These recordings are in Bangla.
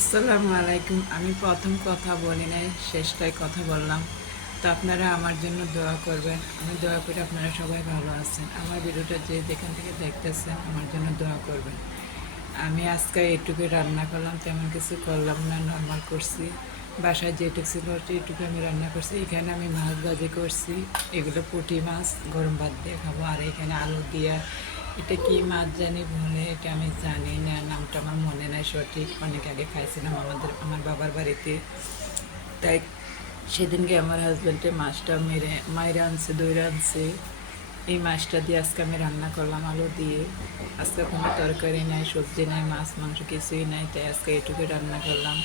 আসসালামু আলাইকুম। আমি প্রথম কথা বলি নাই, শেষটায় কথা বললাম। তো আপনারা আমার জন্য দোয়া করবেন। আমি দোয়া করি আপনারা সবাই ভালো আছেন। আমার ভিডিওটা যে যেখান থেকে দেখতেছেন আমার জন্য দোয়া করবেন। আমি আজকে এইটুকুই রান্না করলাম, তেমন কিছু করলাম না, নর্মাল করছি। বাসায় যেটুকু ছিল এইটুকু আমি রান্না করছি। এখানে আমি মাছ ভাজি করছি, এগুলো পুঁটি মাছ, গরম ভাত দিয়ে খাবো। আর এখানে আলু দিয়া, এটা কি মাছ জানি বলে, এটা আমি জানি না, নামটা আমার মনে নাই সঠিক। অনেক আগে খাইছিলাম আমার বাবার বাড়িতে। তাই সেদিনকে আমার হাজব্যান্ডে মাছটা মাইরে আনছে, দইরা আনছে। এই মাছটা দিয়ে আজকে আমি রান্না করলাম আলু দিয়ে। আজকে কোনো তরকারি নাই, সবজি নাই, মাছ মাংস কিছুই নাই, তাই আজকে এটুকু রান্না করলাম।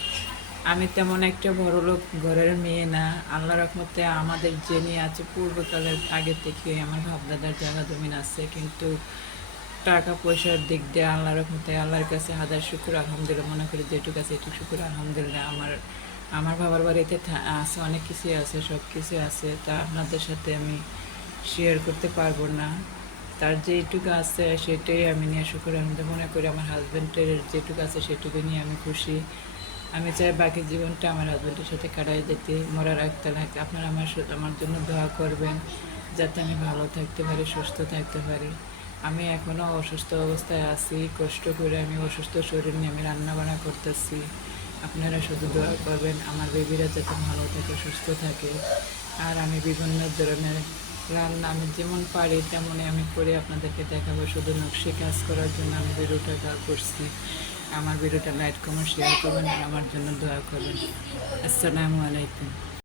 আমি তেমন একটা বড়লোক ঘরের মেয়ে না। আল্লাহ রহমতে আমাদের জেনে আছে পূর্বকালের আগে থেকে আমার ভাবদাদার জায়গা জমিন আছে, কিন্তু টাকা পয়সার দিক দিয়ে আল্লাহ রহমতে আল্লাহর কাছে হাজার শুকুর আলহামদুলিল্লাহ, মনে করি যেটুকু আছে এটুকু শুকুর আলহামদুলিল্লাহ। আমার বাবার বাড়িতে আছে, অনেক কিছুই আছে, সব কিছু আছে, তা আপনাদের সাথে আমি শেয়ার করতে পারবো না। তার যেটুকু আছে সেটাই আমি নিয়ে শুকুর আলহামদুলিল্লাহ মনে করি। আমার হাজব্যান্ডের যেটুকু আছে সেটুকু নিয়ে আমি খুশি। আমি চাই বাকি জীবনটা আমার হাজব্যান্ডের সাথে কাটাই যেতে, মরার একটা লাগে। আপনারা আমার জন্য দোয়া করবেন, যাতে আমি ভালো থাকতে পারি, সুস্থ থাকতে পারি। আমি এখনও অসুস্থ অবস্থায় আছি, কষ্ট করে আমি অসুস্থ শরীর নিয়ে আমি রান্না বান্না করতেছি। আপনারা শুধু দোয়া করবেন আমার বেবিরা যাতে ভালো থাকে, সুস্থ থাকে। আর আমি বিভিন্ন ধরনের রান্না আমি যেমন পারি তেমনই আমি করে আপনাদেরকে দেখাবো। শুধু নকশি কাজ করার জন্য আমি ভিডিওটা করছি। আমার ভিডিওটা লাইক কমেন্ট শেয়ার করবেন আর আমার জন্য দোয়া করবেন। আসসালামু আলাইকুম।